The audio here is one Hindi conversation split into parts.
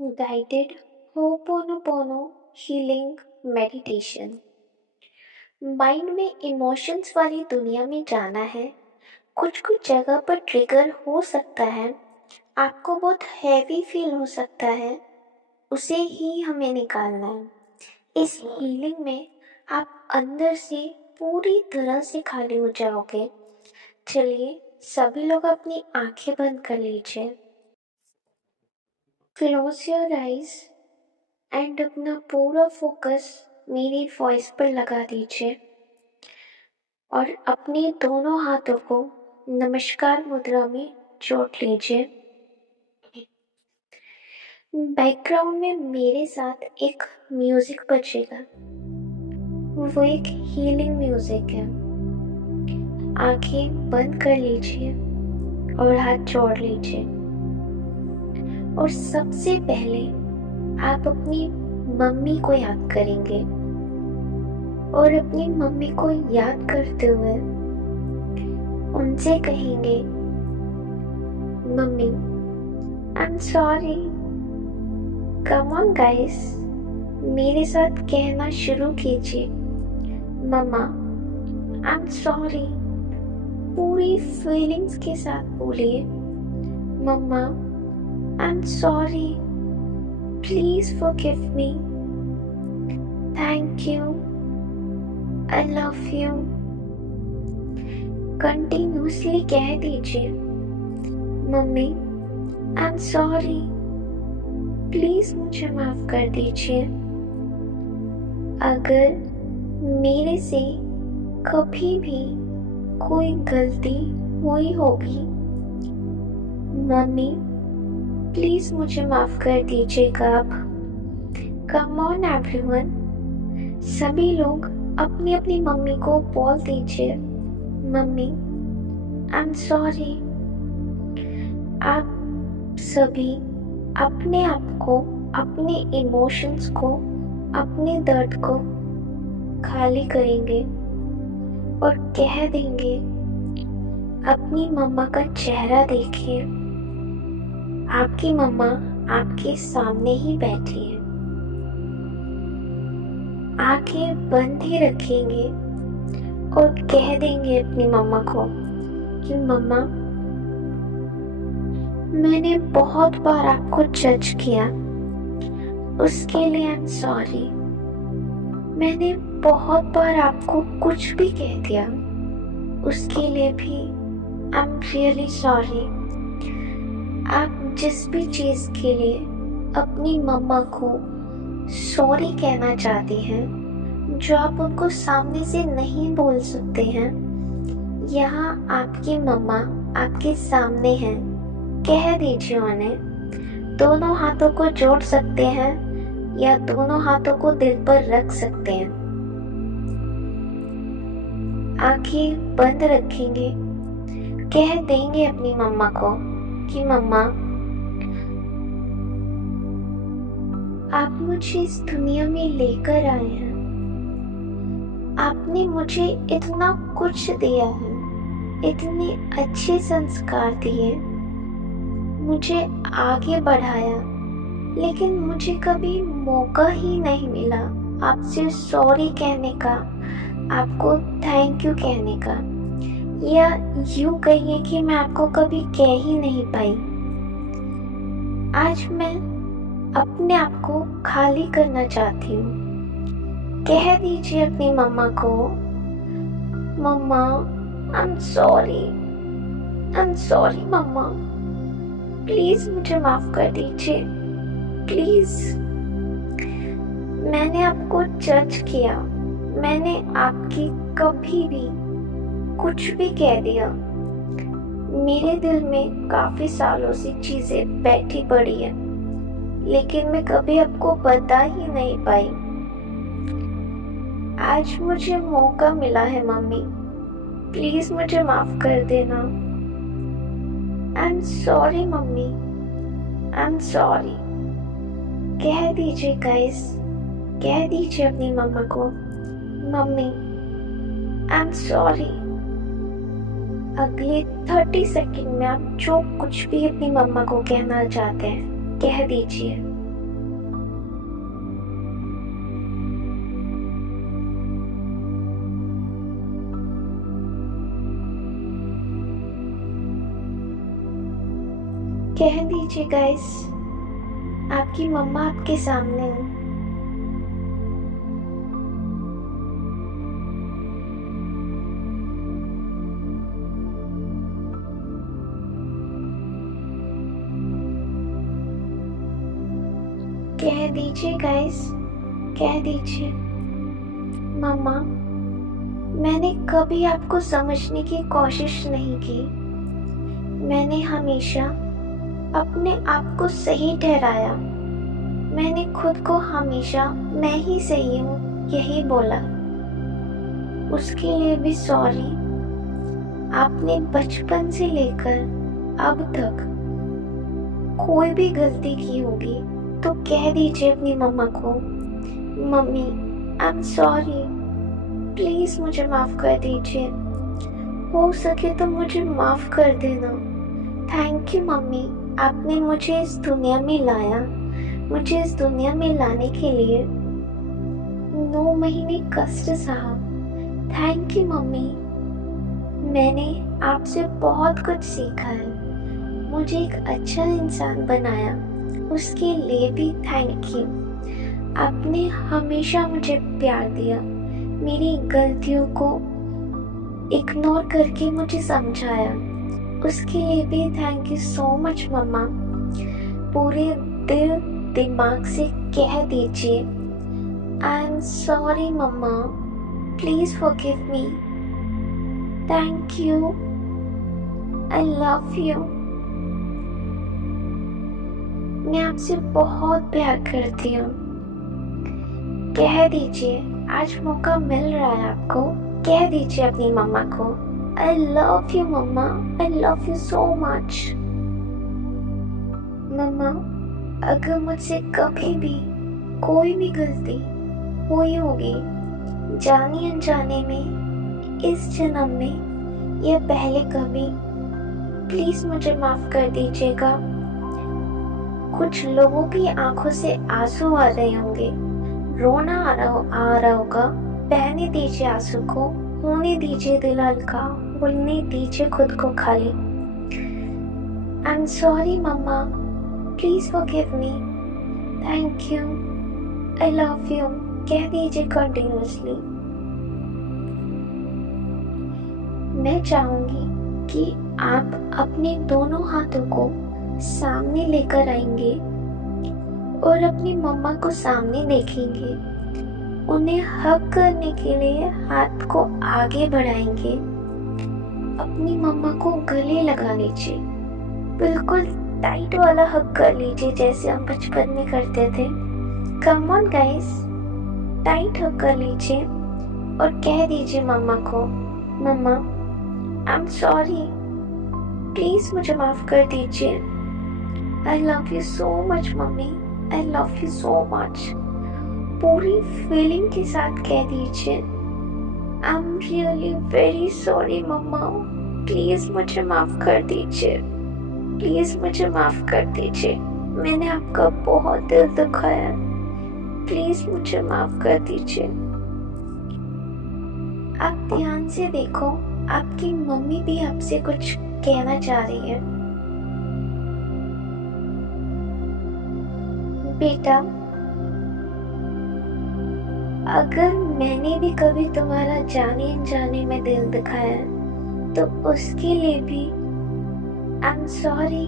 Guided Ho'oponopono Healing Meditation। Mind में इमोशंस वाली दुनिया में जाना है। कुछ कुछ जगह पर ट्रिगर हो सकता है, आपको बहुत हैवी फील हो सकता है, उसे ही हमें निकालना है। इस हीलिंग में आप अंदर से पूरी तरह से खाली हो जाओगे। चलिए सभी लोग अपनी आंखें बंद कर लीजिए। क्लोज योर आइज एंड अपना पूरा फोकस मेरी वॉइस पर लगा दीजिए और अपने दोनों हाथों को नमस्कार मुद्रा में जोड़ लीजिए। बैकग्राउंड में मेरे साथ एक म्यूजिक बजेगा, वो एक हीलिंग म्यूजिक है। आंखें बंद कर लीजिए और हाथ जोड़ लीजिए। और सबसे पहले आप अपनी मम्मी को याद करेंगे और अपनी मम्मी को याद करते हुए उनसे कहेंगे, mummy I am sorry. Come on guys, मेरे साथ कहना शुरू कीजिए, मम्मा आई एम सॉरी। पूरी फीलिंग्स के साथ बोलिए, mamma I am sorry, please forgive me, thank you, I love you। Continuously कह दीजिए, mummy I am sorry, please मुझे माफ कर दीजिए। अगर मेरे से कभी भी कोई गलती हुई होगी, मम्मी प्लीज मुझे माफ कर दीजिएगा आप। कम ऑन एवरीवन, सभी लोग अपनी अपनी मम्मी को बोल दीजिए, मम्मी आई एम सॉरी। आप सभी अपने आप को, अपने इमोशंस को, अपने दर्द को खाली करेंगे और कह देंगे, अपनी मम्मा का चेहरा देखिए, आपकी मम्मा आपके सामने ही बैठी है। आंखें बंद ही रखेंगे और कह देंगे अपनी मम्मा को कि मम्मा मैंने बहुत बार आपको जज किया, उसके लिए आई एम सॉरी। मैंने बहुत बार आपको कुछ भी कह दिया, उसके लिए भी आई एम रियली सॉरी। आप जिस भी चीज़ के लिए अपनी मम्मा को सॉरी कहना चाहते हैं, जो आप उनको सामने से नहीं बोल सकते हैं, यहाँ आपकी मम्मा आपके सामने हैं, कह दीजिए उन्हें। दोनों हाथों को जोड़ सकते हैं या दोनों हाथों को दिल पर रख सकते हैं। आंखें बंद रखेंगे, कह देंगे अपनी मम्मा को कि मम्मा आप मुझे इस दुनिया में लेकर आए हैं, आपने मुझे इतना कुछ दिया है, इतने अच्छे संस्कार दिए, मुझे आगे बढ़ाया, लेकिन मुझे कभी मौका ही नहीं मिला आपसे सॉरी कहने का, आपको थैंक यू कहने का, या यूँ कहिए कि मैं आपको कभी कह ही नहीं पाई। आज मैं अपने आप को खाली करना चाहती हूँ। कह दीजिए अपनी मम्मा को, mamma I am sorry, I am sorry mamma, please मुझे माफ कर दीजिए, प्लीज। मैंने आपको जज किया, मैंने आपकी कभी भी कुछ भी कह दिया। मेरे दिल में काफी सालों से चीजें बैठी पड़ी है, लेकिन मैं कभी आपको बता ही नहीं पाई। आज मुझे मौका मिला है मम्मी, प्लीज मुझे माफ कर देना। आई am sorry mummy, I am sorry. कह दीजिए गाइस, कह दीजिए अपनी मम्मा को, मम्मी आई एम सॉरी। अगले 30 सेकंड में आप जो कुछ भी अपनी मम्मा को कहना चाहते हैं कह दीजिए। कह दीजिए गाइस, आपकी मम्मा आपके सामने है। कह दीजिए गाइस, कह दीजिए। मम्मा, मैंने कभी आपको समझने की कोशिश नहीं की। मैंने हमेशा अपने आप को सही ठहराया। मैंने खुद को हमेशा मैं ही सही हूँ यही बोला। उसके लिए भी सॉरी। आपने बचपन से लेकर अब तक कोई भी गलती की होगी तो कह दीजिए अपनी मम्मा को, mummy I am sorry, please मुझे माफ कर दीजिए। हो सके तो मुझे माफ कर देना। थैंक यू मम्मी, आपने मुझे इस दुनिया में लाया। मुझे इस दुनिया में लाने के लिए 9 महीने कष्ट सहा। थैंक यू मम्मी, मैंने आपसे बहुत कुछ सीखा है। मुझे एक अच्छा इंसान बनाया, उसके लिए भी थैंक यू। आपने हमेशा मुझे प्यार दिया, मेरी गलतियों को इग्नोर करके मुझे समझाया, उसके लिए भी thank you so much mamma. पूरे दिल दिमाग से कह दीजिए, I am sorry mamma, please forgive me. Thank you, I love you. मैं आपसे बहुत प्यार करती हूँ। कह दीजिए, आज मौका मिल रहा है आपको। कह दीजिए अपनी मम्मा को, I love you mamma, I love you so much। मम्मा, अगर मुझसे कभी भी कोई भी गलती हुई होगी, जाने अनजाने में, इस जन्म में या पहले कभी, प्लीज मुझे माफ कर दीजिएगा। कुछ लोगों की आंखों से आंसू आ रहे होंगे, रोना आ रहा होगा। बहने दीजिए आंसू को, होने दीजिए दिल हल्का, बोलने दीजिए खुद को खाली। I am sorry mamma, please forgive me. Thank you, I love you. कह दीजिए कंटिन्यूअसली। मैं चाहूंगी कि आप अपने दोनों हाथों को सामने लेकर आएंगे और अपनी मम्मा को सामने देखेंगे। उन्हें हग करने के लिए हाथ को आगे बढ़ाएंगे। अपनी मम्मा को गले लगा लीजिए, बिल्कुल टाइट वाला हग कर लीजिए जैसे हम बचपन में करते थे। Come on guys, tight hug कर लीजिए और कह दीजिए मम्मा को, mamma I am sorry, please मुझे माफ कर दीजिए। I love you so much mummy, I love you so much. पूरी फीलिंग के साथ कह दीजिए, I am really very sorry mamma, please मुझे माफ कर दीजिए, प्लीज मुझे माफ कर दीजिए। मैंने आपका बहुत दिल दुखाया, प्लीज मुझे माफ कर दीजिए। आप ध्यान से देखो, आपकी मम्मी भी आपसे कुछ कहना चाह रही है। बेटा, अगर मैंने भी कभी तुम्हारा जाने अनजाने में दिल दुखाया तो उसके लिए भी आई am sorry,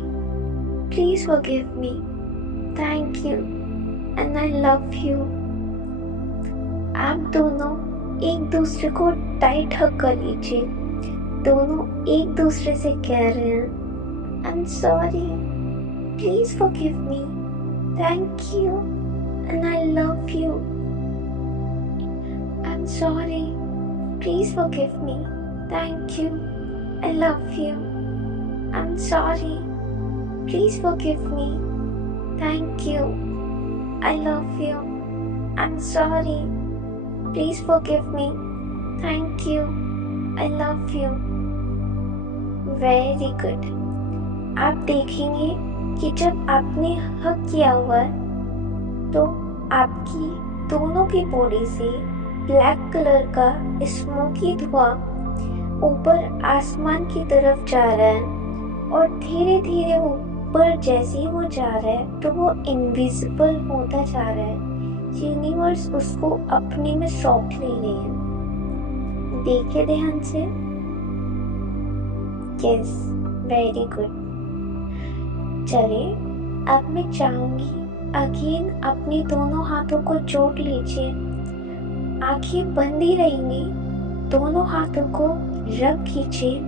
please forgive me. Thank you and I love you. आप दोनों एक दूसरे को टाइट हग कर लीजिए। दोनों एक दूसरे से कह रहे हैं, आई am sorry, please forgive me. Thank you and I love you. I'm sorry, please forgive me. Thank you, I love you. I'm sorry, please forgive me. Thank you, I love you. I'm sorry, please forgive me. Thank you, I love you. Very good. आप देखेंगे कि जब आपने हक किया हुआ तो आपकी दोनों की बॉडी से ब्लैक कलर का स्मोकी धुआं ऊपर आसमान की तरफ जा रहा है और धीरे धीरे वो पर जैसे ही वो जा रहा है तो वो इनविजिबल होता जा रहा है। यूनिवर्स उसको अपने में सौंप ले रही है। देखिए ध्यान से। Yes, very good. चलिए, अब मैं चाहूंगी अगेन अपने दोनों हाथों को जोड़ लीजिए। आंखें बंद ही रहेंगी, दोनों हाथों को रब कीजिए।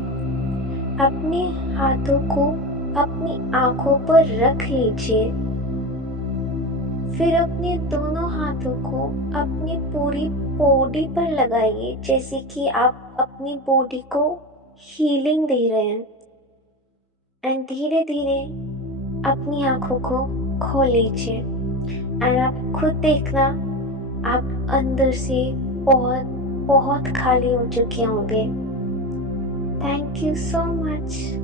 अपने हाथों को अपनी आंखों पर रख लीजिए। फिर अपने दोनों हाथों को अपनी पूरी बॉडी पर लगाइए, जैसे कि आप अपनी बॉडी को हीलिंग दे रहे हैं। एंड धीरे धीरे अपनी आंखों को खोल लीजिए। एंड आप खुद देखना, आप अंदर से बहुत बहुत खाली हो चुके होंगे। Thank you so much.